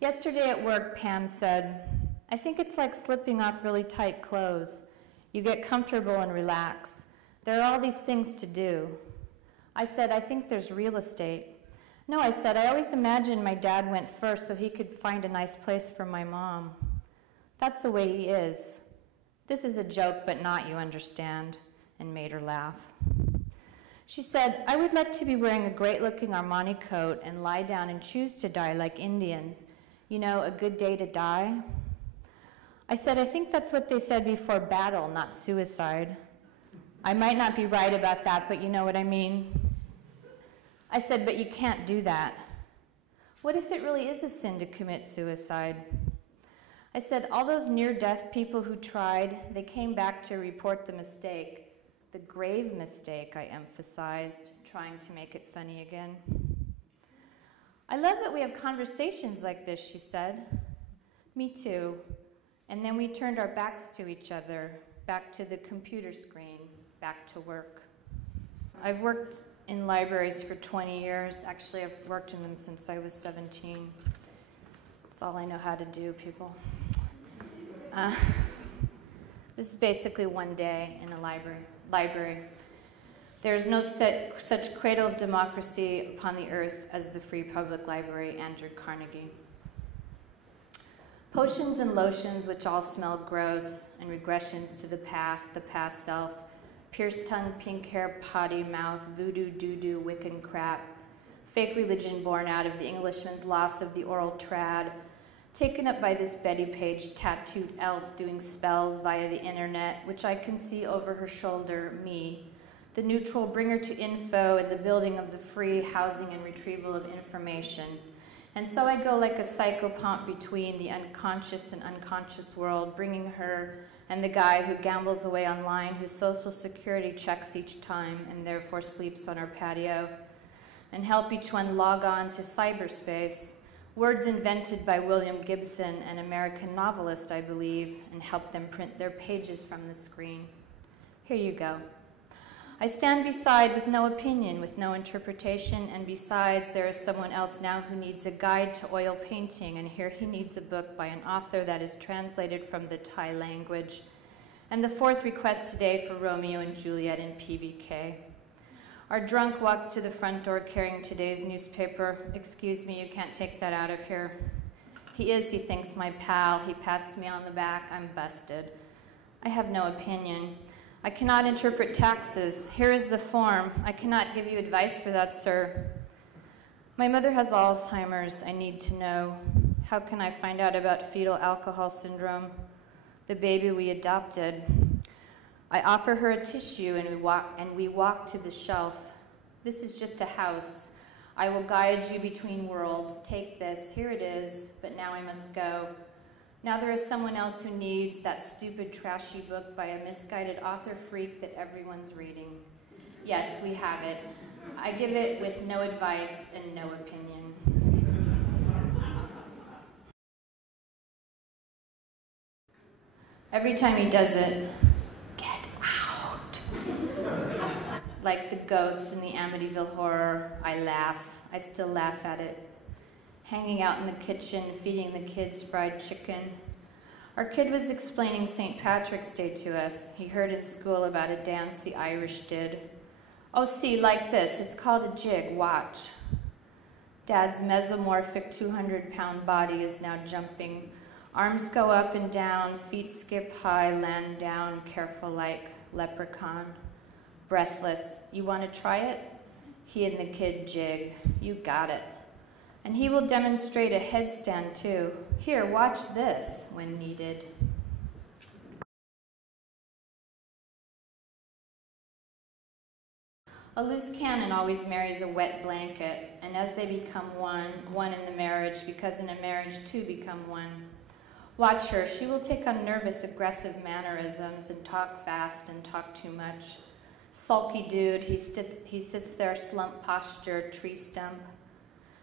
Yesterday at work, Pam said, "I think it's like slipping off really tight clothes. You get comfortable and relax. There are all these things to do." I said, "I think there's real estate." "No," I said, "I always imagined my dad went first so he could find a nice place for my mom." "That's the way he is." This is a joke, but not, you understand, and made her laugh. She said, "I would like to be wearing a great-looking Armani coat and lie down and choose to die like Indians. You know, a good day to die." I said, "I think that's what they said before battle, not suicide." "I might not be right about that, but you know what I mean." I said, "But you can't do that." "What if it really is a sin to commit suicide?" I said, "All those near-death people who tried, they came back to report the mistake. The grave mistake," I emphasized, trying to make it funny again. "I love that we have conversations like this," she said. "Me too." And then we turned our backs to each other, back to the computer screen, back to work. I've worked in libraries for 20 years. Actually, I've worked in them since I was 17. That's all I know how to do, people. This is basically one day in a library. There is no such cradle of democracy upon the earth as the Free Public Library, Andrew Carnegie. Potions and lotions which all smelled gross, and regressions to the past self, pierced tongue, pink hair, potty mouth, voodoo, doo-doo, Wiccan crap, fake religion born out of the Englishman's loss of the oral trad, taken up by this Betty Page tattooed elf doing spells via the internet, which I can see over her shoulder, me, the neutral bringer to info and the building of the free housing and retrieval of information. And so I go like a psychopomp between the unconscious and unconscious world, bringing her and the guy who gambles away online his social security checks each time and therefore sleeps on our patio, and help each one log on to cyberspace, words invented by William Gibson, an American novelist, I believe, and help them print their pages from the screen. Here you go. I stand beside with no opinion, with no interpretation, and besides, there is someone else now who needs a guide to oil painting, and here he needs a book by an author that is translated from the Thai language. And the fourth request today for Romeo and Juliet in PBK. Our drunk walks to the front door carrying today's newspaper. "Excuse me, you can't take that out of here." He is, he thinks, my pal. He pats me on the back. I'm busted. I have no opinion. I cannot interpret taxes. Here is the form. I cannot give you advice for that, sir. My mother has Alzheimer's. I need to know. How can I find out about fetal alcohol syndrome? The baby we adopted. I offer her a tissue and we walk to the shelf. This is just a house. I will guide you between worlds. Take this. Here it is. But now I must go. Now there is someone else who needs that stupid, trashy book by a misguided author freak that everyone's reading. Yes, we have it. I give it with no advice and no opinion. Every time he does it, get out. Like the ghosts in the Amityville Horror, I laugh. I still laugh at it. Hanging out in the kitchen, feeding the kids fried chicken. Our kid was explaining St. Patrick's Day to us. He heard in school about a dance the Irish did. "Oh, see, like this. It's called a jig. Watch." Dad's mesomorphic 200-pound body is now jumping. Arms go up and down, feet skip high, land down, careful like leprechaun. Breathless. "You want to try it?" He and the kid jig. "You got it." And he will demonstrate a headstand too. "Here, watch this," when needed. A loose cannon always marries a wet blanket, and as they become one in the marriage, because in a marriage two become one. Watch her. She will take on nervous, aggressive mannerisms and talk fast and talk too much. Sulky dude, he sits there, slump posture, tree stump.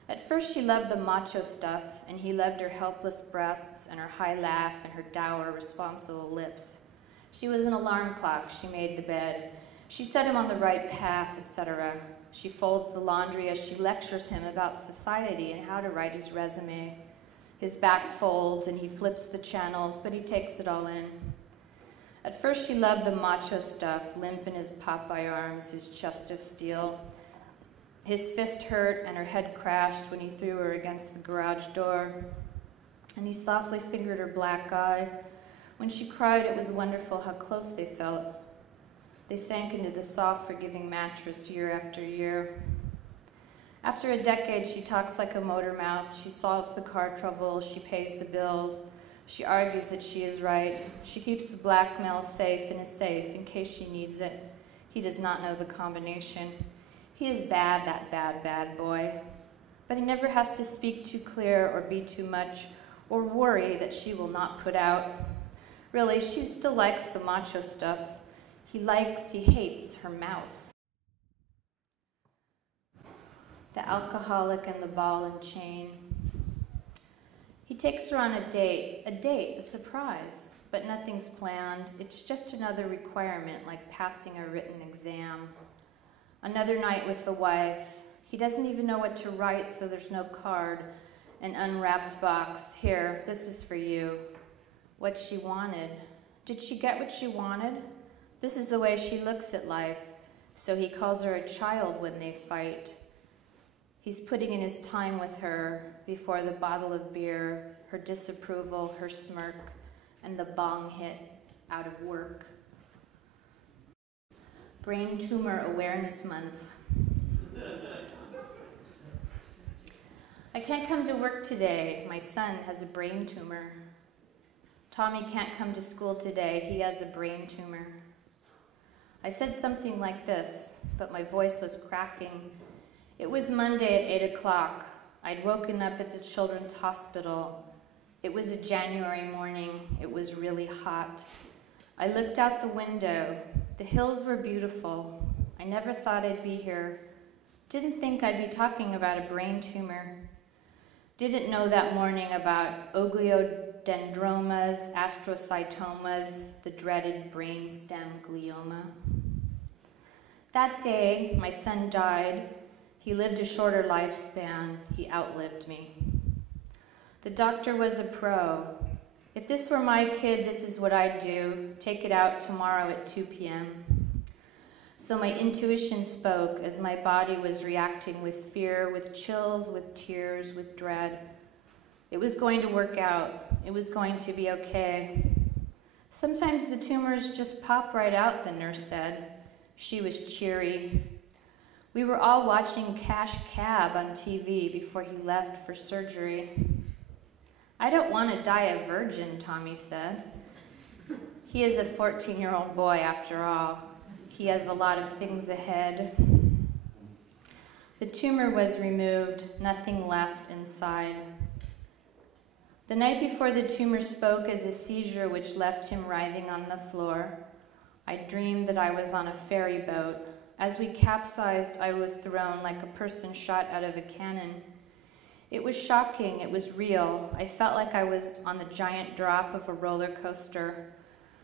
At first she loved the macho stuff, and he loved her helpless breasts and her high laugh and her dour, responsible lips. She was an alarm clock. She made the bed. She set him on the right path, etc. She folds the laundry as she lectures him about society and how to write his resume. His back folds and he flips the channels, but he takes it all in. At first she loved the macho stuff, limp in his Popeye arms, his chest of steel. His fist hurt and her head crashed when he threw her against the garage door. And he softly fingered her black eye. When she cried, it was wonderful how close they felt. They sank into the soft, forgiving mattress year after year. After a decade, she talks like a motor mouth. She solves the car trouble. She pays the bills. She argues that she is right. She keeps the blackmail safe in a safe in case she needs it. He does not know the combination. He is bad, that bad, bad boy. But he never has to speak too clear or be too much or worry that she will not put out. Really, she still likes the macho stuff. He hates her mouth. The alcoholic and the ball and chain. He takes her on a date, a surprise, but nothing's planned. It's just another requirement, like passing a written exam. Another night with the wife. He doesn't even know what to write, so there's no card. An unwrapped box. Here, this is for you. What she wanted. Did she get what she wanted? This is the way she looks at life, so he calls her a child when they fight. He's putting in his time with her before the bottle of beer, her disapproval, her smirk, and the bong hit out of work. Brain Tumor Awareness Month. I can't come to work today. My son has a brain tumor. Tommy can't come to school today. He has a brain tumor. I said something like this, but my voice was cracking. It was Monday at 8 o'clock. I'd woken up at the Children's Hospital. It was a January morning. It was really hot. I looked out the window. The hills were beautiful. I never thought I'd be here. Didn't think I'd be talking about a brain tumor. Didn't know that morning about ogliodendromas, astrocytomas, the dreaded brainstem glioma. That day, my son died. He lived a shorter lifespan. He outlived me. The doctor was a pro. If this were my kid, this is what I'd do. Take it out tomorrow at 2 p.m. So my intuition spoke as my body was reacting with fear, with chills, with tears, with dread. It was going to work out. It was going to be okay. Sometimes the tumors just pop right out, the nurse said. She was cheery. We were all watching Cash Cab on TV before he left for surgery. I don't want to die a virgin, Tommy said. He is a 14-year-old boy after all. He has a lot of things ahead. The tumor was removed, nothing left inside. The night before the tumor spoke as a seizure which left him writhing on the floor. I dreamed that I was on a ferry boat. As we capsized, I was thrown like a person shot out of a cannon. It was shocking, it was real. I felt like I was on the giant drop of a roller coaster.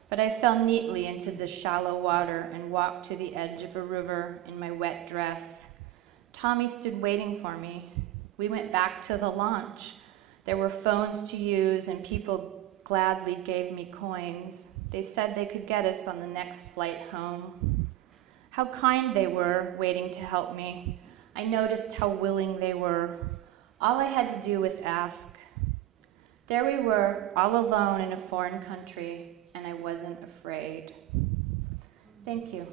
But I fell neatly into the shallow water and walked to the edge of a river in my wet dress. Tommy stood waiting for me. We went back to the launch. There were phones to use and people gladly gave me coins. They said they could get us on the next flight home. How kind they were, waiting to help me. I noticed how willing they were. All I had to do was ask. There we were, all alone in a foreign country, and I wasn't afraid. Thank you.